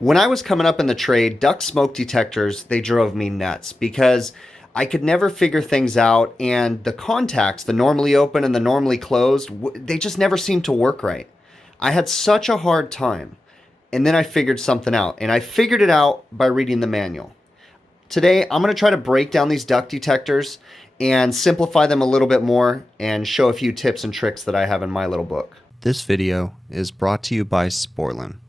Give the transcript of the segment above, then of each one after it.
When I was coming up in the trade, duct smoke detectors, they drove me nuts because I could never figure things out, and the contacts, the normally open and the normally closed, they just never seemed to work right. I had such a hard time. And then I figured something out, and I figured it out by reading the manual. Today, I'm going to try to break down these duct detectors and simplify them a little bit more and show a few tips and tricks that I have in my little book. This video is brought to you by Sporlan.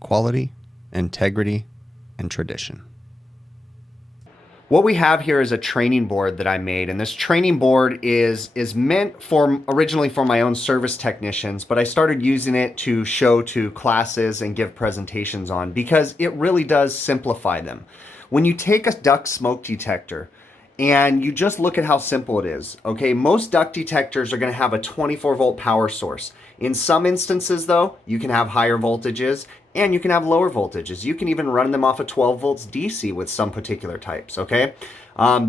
Quality, integrity, and tradition. What we have here is a training board that I made, and this training board is meant for originally for my own service technicians, but I started using it to show to classes and give presentations on because it really does simplify them. When you take a duct smoke detector and you just look at how simple it is, okay, most duct detectors are going to have a 24 volt power source. In some instances though, you can have higher voltages and you can have lower voltages. You can even run them off of 12 volts DC with some particular types, okay?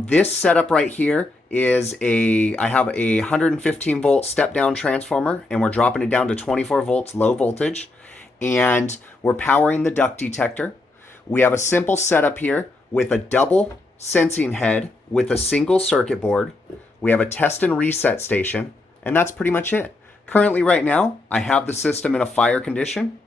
This setup right here is I have a 115 volt step down transformer, and we're dropping it down to 24 volts low voltage, and we're powering the duct detector. We have a simple setup here with a double sensing head with a single circuit board. We have a test and reset station, and that's pretty much it. Currently right now, I have the system in a fire condition.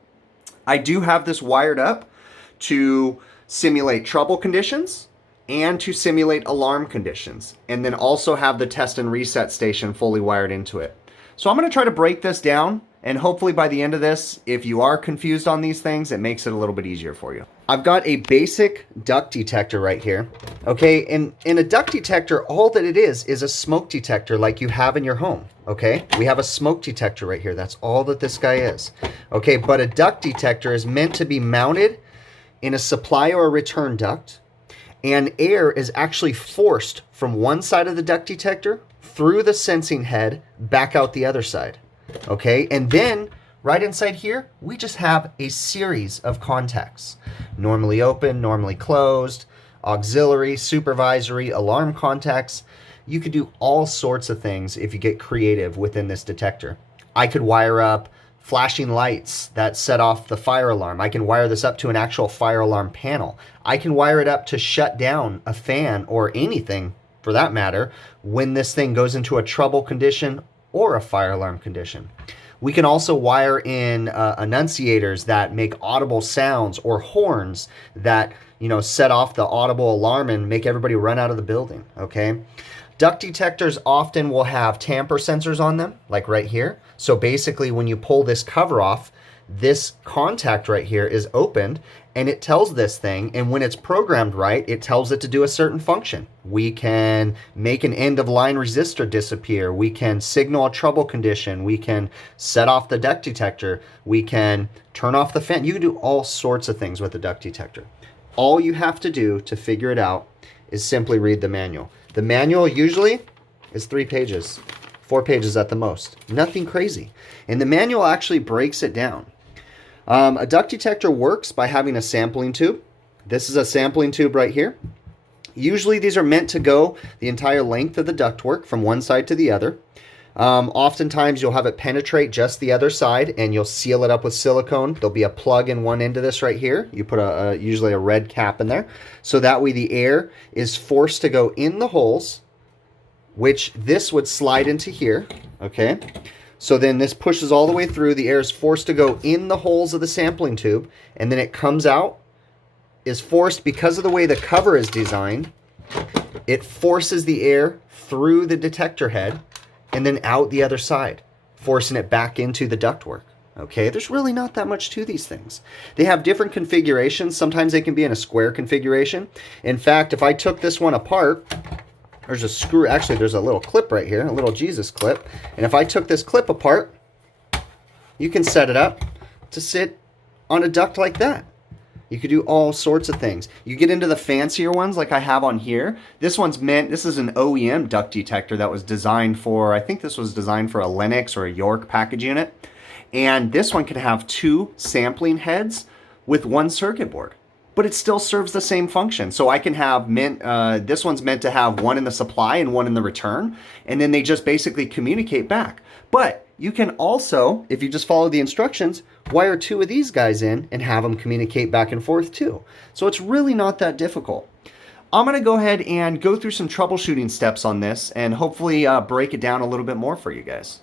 I do have this wired up to simulate trouble conditions and to simulate alarm conditions, and then also have the test and reset station fully wired into it. So I'm going to try to break this down, and hopefully by the end of this, if you are confused on these things, it makes it a little bit easier for you. I've got a basic duct detector right here. Okay, and in a duct detector, all that it is a smoke detector like you have in your home. Okay, we have a smoke detector right here. That's all that this guy is. Okay, but a duct detector is meant to be mounted in a supply or a return duct, and air is actually forced from one side of the duct detector through the sensing head back out the other side. Okay, and then right inside here, we just have a series of contacts. Normally open, normally closed, auxiliary, supervisory, alarm contacts. You could do all sorts of things if you get creative within this detector. I could wire up flashing lights that set off the fire alarm. I can wire this up to an actual fire alarm panel. I can wire it up to shut down a fan or anything for that matter when this thing goes into a trouble condition or a fire alarm condition. We can also wire in annunciators that make audible sounds or horns that, set off the audible alarm and make everybody run out of the building, okay? Duct detectors often will have tamper sensors on them, like right here. So basically when you pull this cover off, this contact right here is opened and it tells this thing, and when it's programmed right, it tells it to do a certain function. We can make an end of line resistor disappear. We can signal a trouble condition. We can set off the duct detector. We can turn off the fan. You can do all sorts of things with the duct detector. All you have to do to figure it out is simply read the manual. The manual usually is 3 pages, 4 pages at the most. Nothing crazy. And the manual actually breaks it down. A duct detector works by having a sampling tube. This is a sampling tube right here. Usually these are meant to go the entire length of the ductwork from one side to the other. Oftentimes you'll have it penetrate just the other side and you'll seal it up with silicone. There'll be a plug in one end of this right here. You put usually a red cap in there. So that way the air is forced to go in the holes, which this would slide into here, okay? So then this pushes all the way through. The air is forced to go in the holes of the sampling tube, and then it comes out, is forced because of the way the cover is designed. It forces the air through the detector head and then out the other side, forcing it back into the ductwork. Okay, there's really not that much to these things. They have different configurations. Sometimes they can be in a square configuration. In fact, if I took this one apart, there's a screw, actually there's a little clip right here, a little Jesus clip. And if I took this clip apart, you can set it up to sit on a duct like that. You could do all sorts of things. You get into the fancier ones like I have on here. This is an OEM duct detector that was designed for, I think this was designed for a Lennox or a York package unit. And this one can have 2 sampling heads with 1 circuit board, but it still serves the same function. So I can have, this one's meant to have 1 in the supply and 1 in the return, and then they just basically communicate back. But you can also, if you just follow the instructions, wire two of these guys in and have them communicate back and forth too. So it's really not that difficult. I'm going to go ahead and go through some troubleshooting steps on this and hopefully break it down a little bit more for you guys.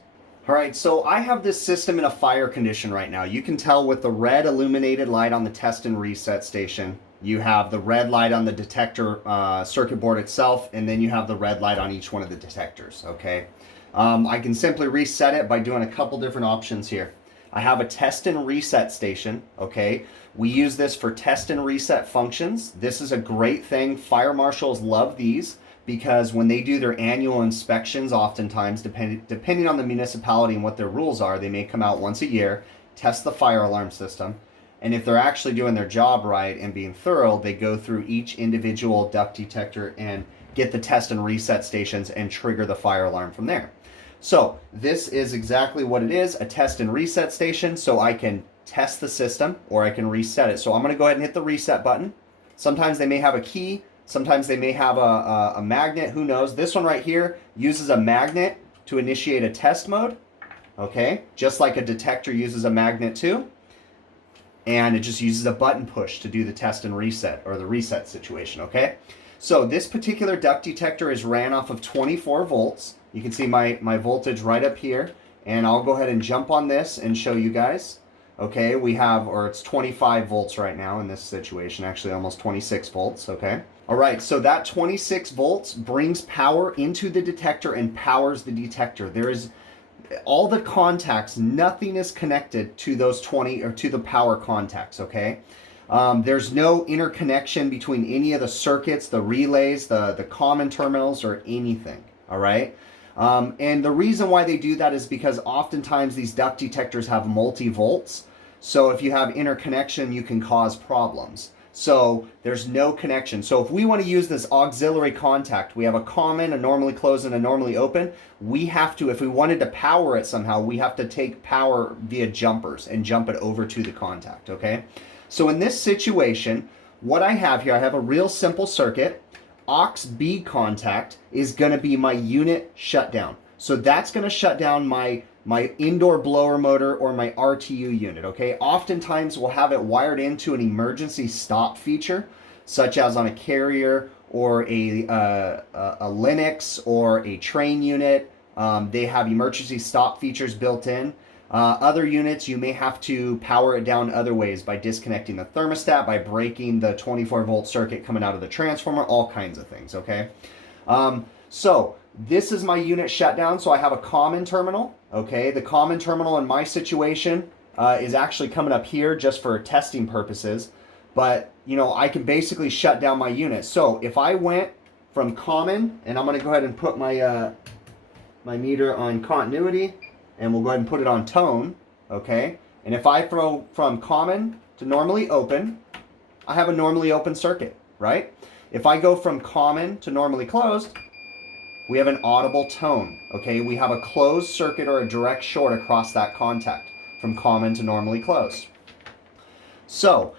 All right, so I have this system in a fire condition right now. You can tell with the red illuminated light on the test and reset station. You have the red light on the detector circuit board itself, and then you have the red light on each one of the detectors, okay? I can simply reset it by doing a couple different options here. I have a test and reset station, okay? We use this for test and reset functions. This is a great thing. Fire marshals love these because when they do their annual inspections, oftentimes, depending on the municipality and what their rules are, they may come out once a year, test the fire alarm system, and if they're actually doing their job right and being thorough, they go through each individual duct detector and get the test and reset stations and trigger the fire alarm from there. So this is exactly what it is, a test and reset station, so I can test the system or I can reset it. So I'm going to go ahead and hit the reset button. Sometimes they may have a key, sometimes they may have a magnet, who knows. This one right here uses a magnet to initiate a test mode, okay, just like a detector uses a magnet too. And it just uses a button push to do the test and reset, or the reset situation, okay? So this particular duct detector is ran off of 24 volts. You can see my voltage right up here, and I'll go ahead and jump on this and show you guys. Okay, we have, or it's 25 volts right now in this situation, actually almost 26 volts, okay? All right, so that 26 volts brings power into the detector and powers the detector. There is all the contacts, nothing is connected to those 20 or to the power contacts, okay? There's no interconnection between any of the circuits, the relays, the common terminals, or anything, all right? And the reason why they do that is because oftentimes these duct detectors have multi-volts, so if you have interconnection, you can cause problems. So there's no connection. So if we want to use this auxiliary contact, we have a common, a normally closed, and a normally open. We have to, if we wanted to power it somehow, we have to take power via jumpers and jump it over to the contact, okay? So in this situation, what I have here, I have a real simple circuit. Aux B contact is going to be my unit shutdown. So that's going to shut down my indoor blower motor or my RTU unit, okay? Oftentimes we'll have it wired into an emergency stop feature, such as on a carrier or a Linux or a train unit. They have emergency stop features built in. Other units, you may have to power it down other ways by disconnecting the thermostat, by breaking the 24-volt circuit coming out of the transformer, all kinds of things, okay? So this is my unit shutdown, so I have a common terminal, okay? The common terminal in my situation is actually coming up here just for testing purposes, but, you know, I can basically shut down my unit. So if I went from common, and I'm going to go ahead and put my, my meter on continuity, and we'll go ahead and put it on tone, okay? And if I throw from common to normally open, I have a normally open circuit, right? If I go from common to normally closed, we have an audible tone, okay? We have a closed circuit or a direct short across that contact from common to normally closed. So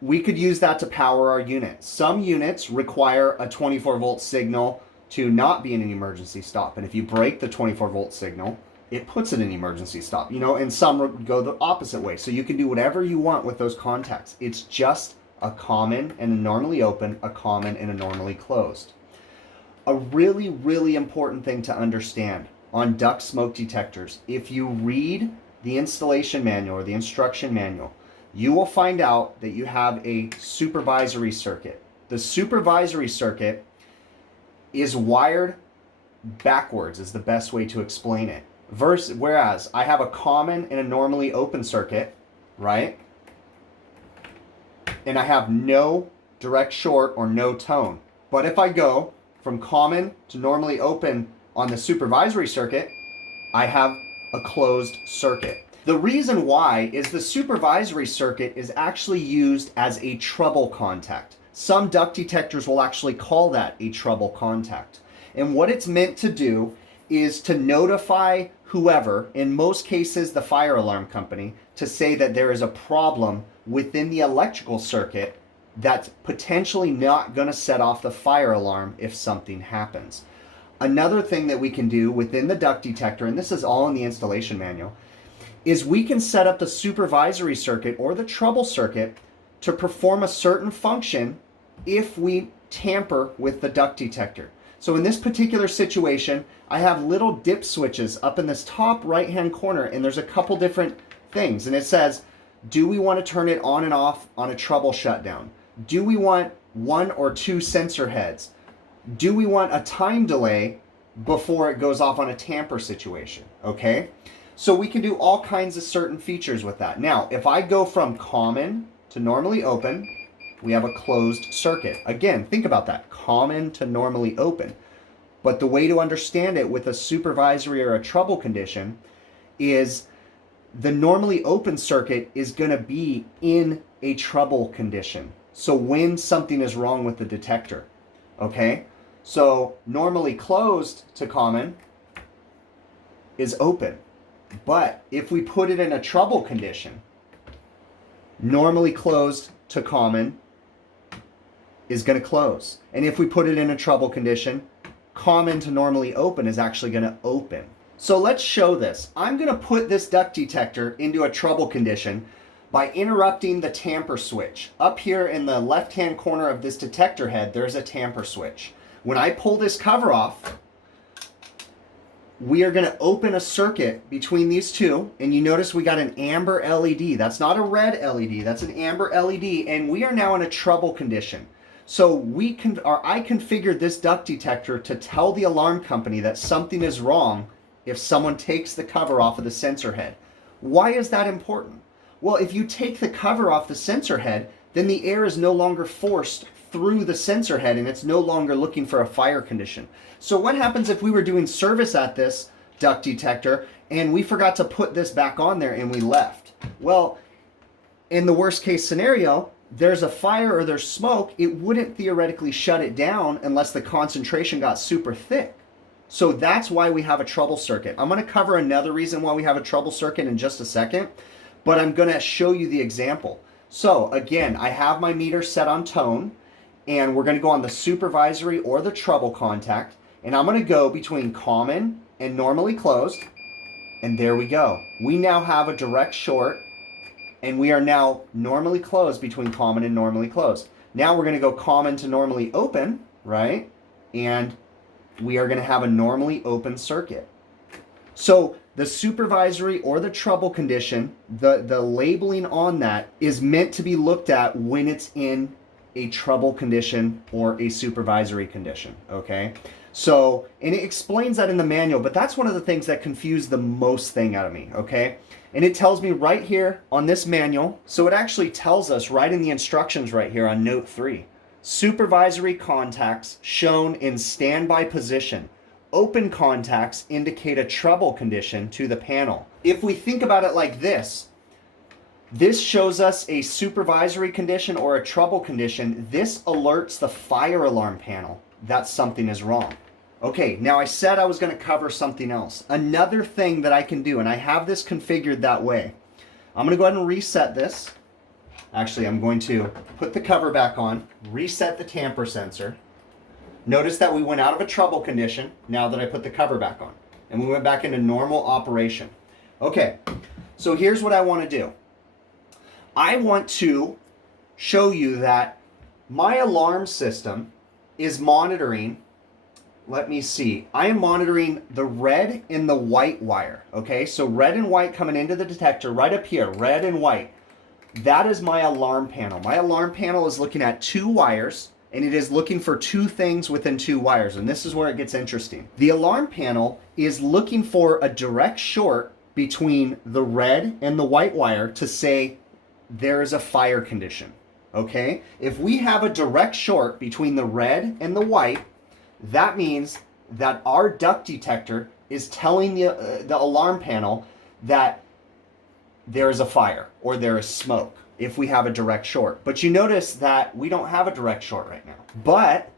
we could use that to power our unit. Some units require a 24-volt signal to not be in an emergency stop. And if you break the 24-volt signal, it puts it in emergency stop, you know, and some go the opposite way. So you can do whatever you want with those contacts. It's just a common and a normally open, a common and a normally closed. A really, really important thing to understand on duct smoke detectors, if you read the installation manual or the instruction manual, you will find out that you have a supervisory circuit. The supervisory circuit is wired backwards, is the best way to explain it. Whereas I have a common and a normally open circuit, right? And I have no direct short or no tone. But if I go from common to normally open on the supervisory circuit, I have a closed circuit. The reason why is the supervisory circuit is actually used as a trouble contact. Some duct detectors will actually call that a trouble contact. And what it's meant to do is to notify whoever, in most cases the fire alarm company, to say that there is a problem within the electrical circuit that's potentially not going to set off the fire alarm if something happens. Another thing that we can do within the duct detector, and this is all in the installation manual, is we can set up the supervisory circuit or the trouble circuit to perform a certain function if we tamper with the duct detector. So in this particular situation, I have little dip switches up in this top right hand corner, and there's a couple different things, and it says, do we want to turn it on and off on a trouble shutdown? Do we want 1 or 2 sensor heads? Do we want a time delay before it goes off on a tamper situation? Okay, so we can do all kinds of certain features with that. Now, if I go from common to normally open, we have a closed circuit. Again, think about that, common to normally open. But the way to understand it with a supervisory or a trouble condition is the normally open circuit is going to be in a trouble condition. So when something is wrong with the detector, okay? So normally closed to common is open. But if we put it in a trouble condition, normally closed to common is going to close. And if we put it in a trouble condition, common to normally open is actually going to open. So let's show this. I'm going to put this duct detector into a trouble condition by interrupting the tamper switch. Up here in the left-hand corner of this detector head, there's a tamper switch. When I pull this cover off, we are going to open a circuit between these two, and you notice we got an amber LED. That's not a red LED, that's an amber LED, and we are now in a trouble condition. So I configured this duct detector to tell the alarm company that something is wrong if someone takes the cover off of the sensor head. Why is that important? Well, if you take the cover off the sensor head, then the air is no longer forced through the sensor head and it's no longer looking for a fire condition. So what happens if we were doing service at this duct detector and we forgot to put this back on there and we left? Well, in the worst case scenario, there's a fire or there's smoke, it wouldn't theoretically shut it down unless the concentration got super thick. So that's why we have a trouble circuit. I'm going to cover another reason why we have a trouble circuit in just a second, but I'm going to show you the example. So again, I have my meter set on tone, and we're going to go on the supervisory or the trouble contact, and I'm going to go between common and normally closed, and there we go. We now have a direct short, and we are now normally closed between common and normally closed. Now we're going to go common to normally open, right? And we are going to have a normally open circuit. So the supervisory or the trouble condition, the labeling on that is meant to be looked at when it's in a trouble condition or a supervisory condition, okay? So, and it explains that in the manual, but that's one of the things that confused the most thing out of me, okay? And it tells me right here on this manual, so it actually tells us right in the instructions right here on note 3, supervisory contacts shown in standby position. Open contacts indicate a trouble condition to the panel. If we think about it like this shows us a supervisory condition or a trouble condition. This alerts the fire alarm panel that something is wrong. Okay, now I said I was going to cover something else. Another thing that I can do, and I have this configured that way. I'm going to go ahead and reset this. Actually, I'm going to put the cover back on, reset the tamper sensor. Notice that we went out of a trouble condition now that I put the cover back on, and we went back into normal operation. Okay, so here's what I want to do. I want to show you that my alarm system is monitoring, let me see, I am monitoring the red and the white wire, okay? So red and white coming into the detector right up here, red and white. That is my alarm panel. My alarm panel is looking at 2 wires, and it is looking for 2 things within 2 wires, and this is where it gets interesting. The alarm panel is looking for a direct short between the red and the white wire to say there is a fire condition, okay? If we have a direct short between the red and the white, that means that our duct detector is telling the alarm panel that there is a fire or there is smoke if we have a direct short. But you notice that we don't have a direct short right now. But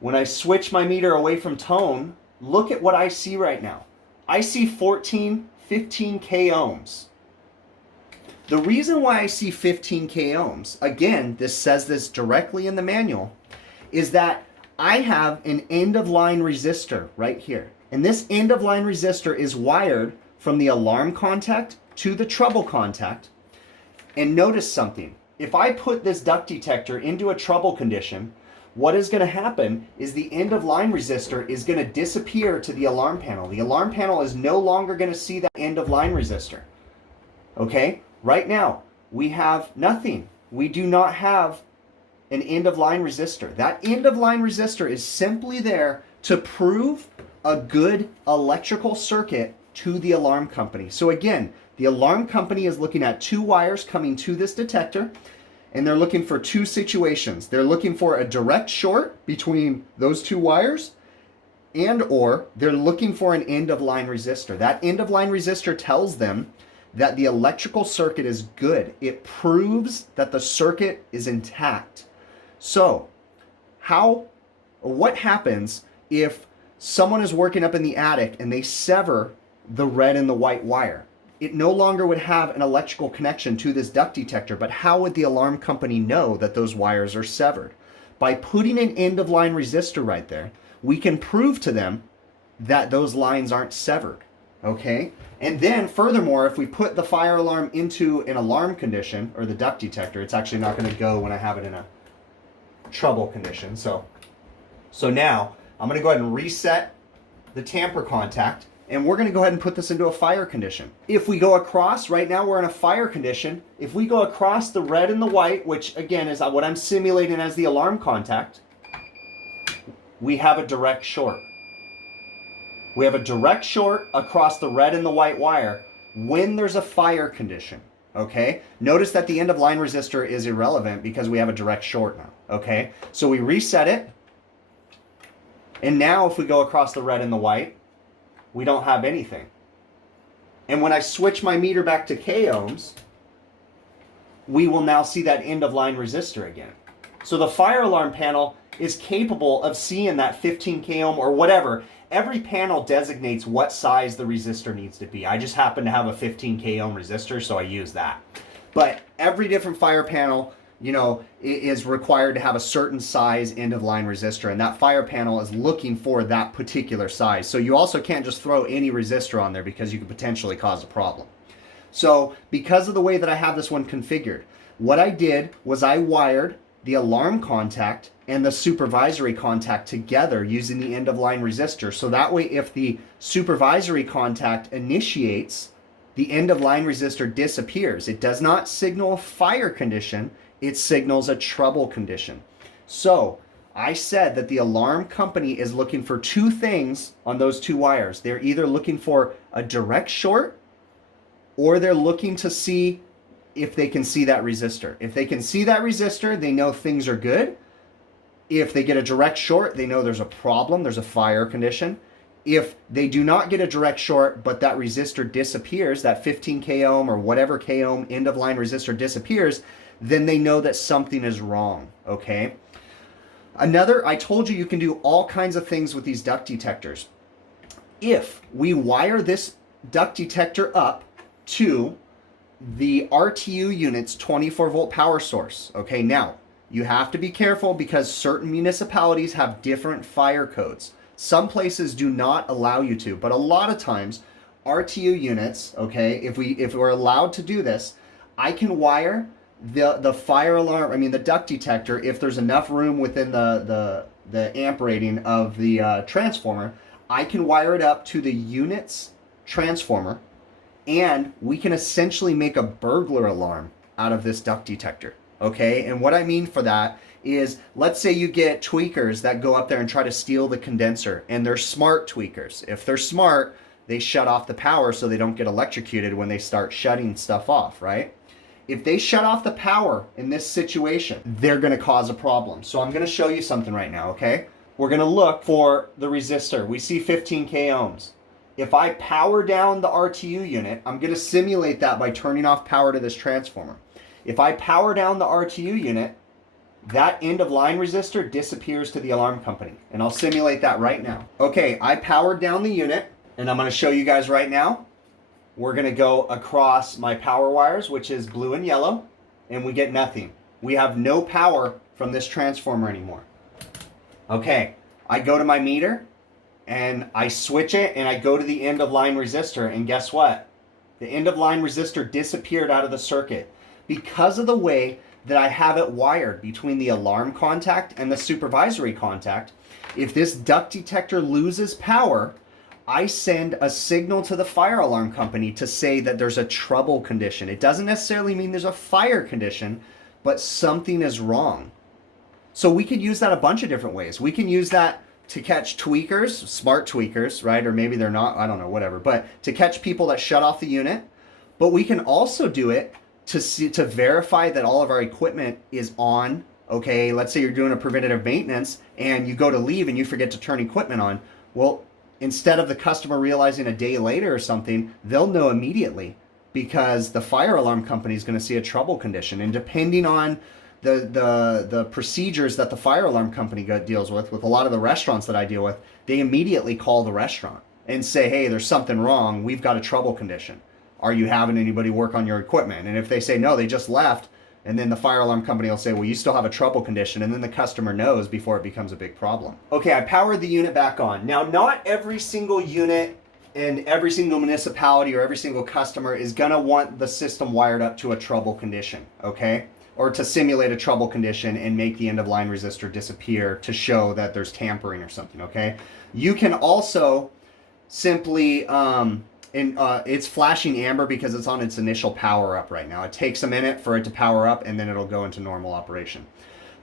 when I switch my meter away from tone, look at what I see right now. I see 14, 15K ohms. The reason why I see 15K ohms, again, this says this directly in the manual, is that I have an end of line resistor right here. And this end of line resistor is wired from the alarm contact to the trouble contact. And notice something. If I put this duct detector into a trouble condition, what is going to happen is the end of line resistor is going to disappear to the alarm panel. The alarm panel is no longer going to see that end of line resistor. Okay? Right now, we have nothing. We do not have an end of line resistor. That end of line resistor is simply there to prove a good electrical circuit to the alarm company. So again, the alarm company is looking at two wires coming to this detector, and they're looking for two situations. They're looking for a direct short between those two wires, and or they're looking for an end of line resistor. That end of line resistor tells them that the electrical circuit is good. It proves that the circuit is intact. So, what happens if someone is working up in the attic and they sever the red and the white wire? It no longer would have an electrical connection to this duct detector, but how would the alarm company know that those wires are severed? By putting an end of line resistor right there, we can prove to them that those lines aren't severed, okay? And then furthermore, if we put the fire alarm into an alarm condition, or the duct detector, it's actually not gonna go when I have it in a trouble condition. So now I'm gonna go ahead and reset the tamper contact, and we're gonna go ahead and put this into a fire condition. If we go across, right now we're in a fire condition, if we go across the red and the white, which again is what I'm simulating as the alarm contact, we have a direct short. We have a direct short across the red and the white wire when there's a fire condition, okay? Notice that the end of line resistor is irrelevant because we have a direct short now, okay? So we reset it, and now if we go across the red and the white, we don't have anything. And when I switch my meter back to K ohms, we will now see that end of line resistor again. So the fire alarm panel is capable of seeing that 15 K ohm or whatever. Every panel designates what size the resistor needs to be. I just happen to have a 15 K ohm resistor, so I use that. But every different fire panel, you know, is required to have a certain size end of line resistor, and that fire panel is looking for that particular size. So you also can't just throw any resistor on there because you could potentially cause a problem. So because of the way that I have this one configured, what I did was I wired the alarm contact and the supervisory contact together using the end of line resistor. So that way, if the supervisory contact initiates, the end of line resistor disappears. It does not signal a fire condition, it signals a trouble condition. So I said that the alarm company is looking for two things on those two wires. They're either looking for a direct short, or they're looking to see if they can see that resistor. If they can see that resistor, they know things are good. If they get a direct short, they know there's a problem, there's a fire condition. If they do not get a direct short, but that resistor disappears, that 15 K ohm or whatever K ohm end of line resistor disappears, then they know that something is wrong, okay? I told you you can do all kinds of things with these duct detectors. If we wire this duct detector up to the RTU unit's 24 volt power source, okay? Now, you have to be careful because certain municipalities have different fire codes. Some places do not allow you to, but a lot of times RTU units, okay, if we're allowed to do this, I can wire the fire alarm, the duct detector, if there's enough room within the amp rating of the transformer, I can wire it up to the unit's transformer, and we can essentially make a burglar alarm out of this duct detector, okay? And what I mean for that is, let's say you get tweakers that go up there and try to steal the condenser, and they're smart tweakers. If they're smart, they shut off the power so they don't get electrocuted when they start shutting stuff off, right? If they shut off the power in this situation, they're gonna cause a problem. So I'm gonna show you something right now, okay? We're gonna look for the resistor. We see 15 K ohms. If I power down the RTU unit, I'm gonna simulate that by turning off power to this transformer. If I power down the RTU unit, that end of line resistor disappears to the alarm company. And I'll simulate that right now. Okay, I powered down the unit, and I'm gonna show you guys right now. We're gonna go across my power wires, which is blue and yellow, and we get nothing. We have no power from this transformer anymore. Okay, I go to my meter and I switch it and I go to the end of line resistor, and guess what? The end of line resistor disappeared out of the circuit because of the way that I have it wired between the alarm contact and the supervisory contact. If this duct detector loses power, I send a signal to the fire alarm company to say that there's a trouble condition. It doesn't necessarily mean there's a fire condition, but something is wrong. So we could use that a bunch of different ways. We can use that to catch tweakers, smart tweakers, right? Or maybe they're not, I don't know, whatever. But to catch people that shut off the unit. But we can also do it to verify that all of our equipment is on. Okay, let's say you're doing a preventative maintenance and you go to leave and you forget to turn equipment on. Well, instead of the customer realizing a day later or something, they'll know immediately because the fire alarm company is going to see a trouble condition. And depending on the procedures that the fire alarm company deals with a lot of the restaurants that I deal with, they immediately call the restaurant and say, hey, there's something wrong. We've got a trouble condition. Are you having anybody work on your equipment? And if they say no, they just left, and then the fire alarm company will say, well, you still have a trouble condition, and then the customer knows before it becomes a big problem. Okay, I powered the unit back on. Now, not every single unit in every single municipality or every single customer is gonna want the system wired up to a trouble condition, okay? Or to simulate a trouble condition and make the end of line resistor disappear to show that there's tampering or something, okay? You can also simply, it's flashing amber because it's on its initial power up right now. It takes a minute for it to power up and then it'll go into normal operation.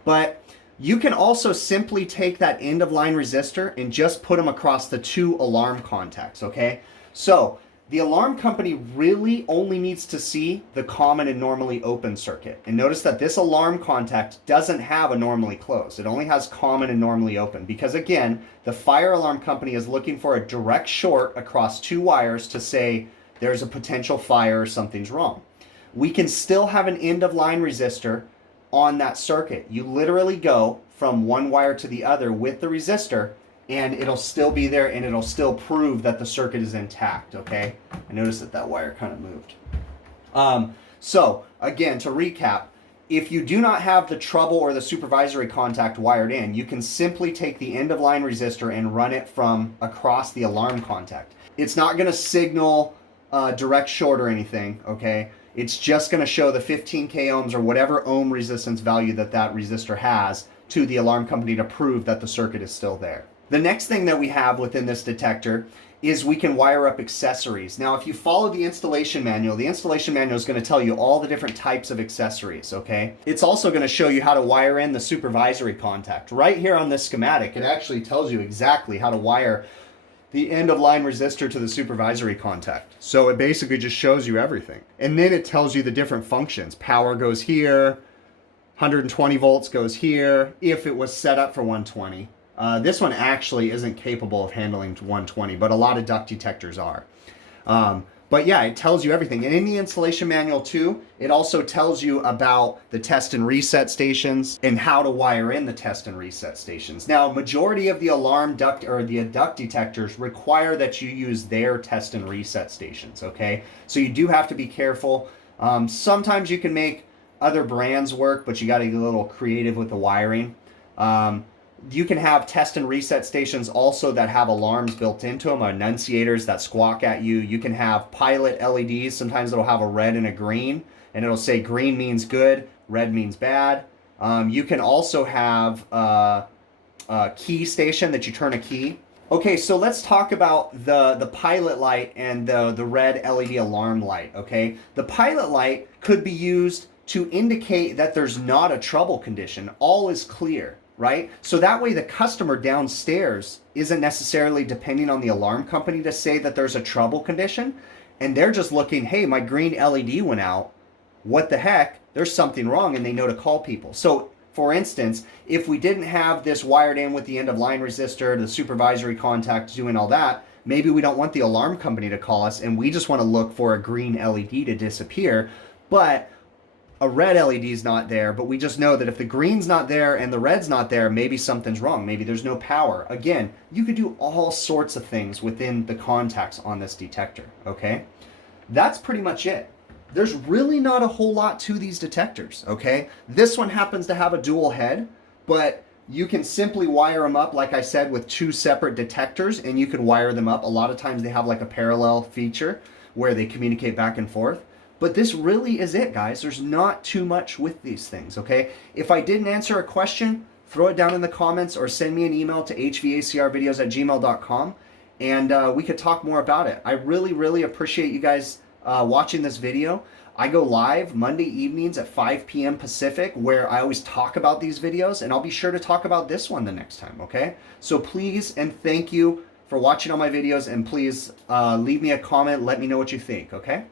But you can also simply take that end of line resistor and just put them across the two alarm contacts, okay? So the alarm company really only needs to see the common and normally open circuit. And notice that this alarm contact doesn't have a normally closed. It only has common and normally open because, again, the fire alarm company is looking for a direct short across two wires to say there's a potential fire or something's wrong. We can still have an end of line resistor on that circuit. You literally go from one wire to the other with the resistor, and it'll still be there and it'll still prove that the circuit is intact, okay? I noticed that wire kind of moved. So again, to recap, if you do not have the trouble or the supervisory contact wired in, you can simply take the end of line resistor and run it from across the alarm contact. It's not gonna signal direct short or anything, okay? It's just gonna show the 15K ohms or whatever ohm resistance value that resistor has to the alarm company to prove that the circuit is still there. The next thing that we have within this detector is we can wire up accessories. Now, if you follow the installation manual is going to tell you all the different types of accessories, okay? It's also going to show you how to wire in the supervisory contact. Right here on this schematic, it actually tells you exactly how to wire the end of line resistor to the supervisory contact. So it basically just shows you everything. And then it tells you the different functions. Power goes here, 120 volts goes here, if it was set up for 120. This one actually isn't capable of handling 120, but a lot of duct detectors are. But yeah, it tells you everything. And in the installation manual too, it also tells you about the test and reset stations and how to wire in the test and reset stations. Now, majority of the alarm duct or the duct detectors require that you use their test and reset stations, okay? So you do have to be careful. Sometimes you can make other brands work, but you got to get a little creative with the wiring. You can have test and reset stations also that have alarms built into them, annunciators that squawk at you. You can have pilot LEDs. Sometimes it'll have a red and a green, and it'll say green means good, red means bad. You can also have a key station that you turn a key. Okay, so let's talk about the pilot light and the red LED alarm light, okay? The pilot light could be used to indicate that there's not a trouble condition. All is clear, right? So that way the customer downstairs isn't necessarily depending on the alarm company to say that there's a trouble condition, and they're just looking, hey, my green LED went out. What the heck? There's something wrong, and they know to call people. So for instance, if we didn't have this wired in with the end of line resistor, the supervisory contact doing all that, maybe we don't want the alarm company to call us and we just want to look for a green LED to disappear, but a red LED is not there, but we just know that if the green's not there and the red's not there, maybe something's wrong. Maybe there's no power. Again, you could do all sorts of things within the contacts on this detector, okay? That's pretty much it. There's really not a whole lot to these detectors, okay? This one happens to have a dual head, but You can simply wire them up, like I said, with two separate detectors, and you can wire them up. A lot of times they have like a parallel feature where they communicate back and forth. But this really is it, guys. There's not too much with these things, okay? If I didn't answer a question, throw it down in the comments or send me an email to hvacrvideos@gmail.com, and we could talk more about it. I really, really appreciate you guys watching this video. I go live Monday evenings at 5 p.m. Pacific, where I always talk about these videos, and I'll be sure to talk about this one the next time, okay? So please and thank you for watching all my videos, and please leave me a comment. Let me know what you think, okay?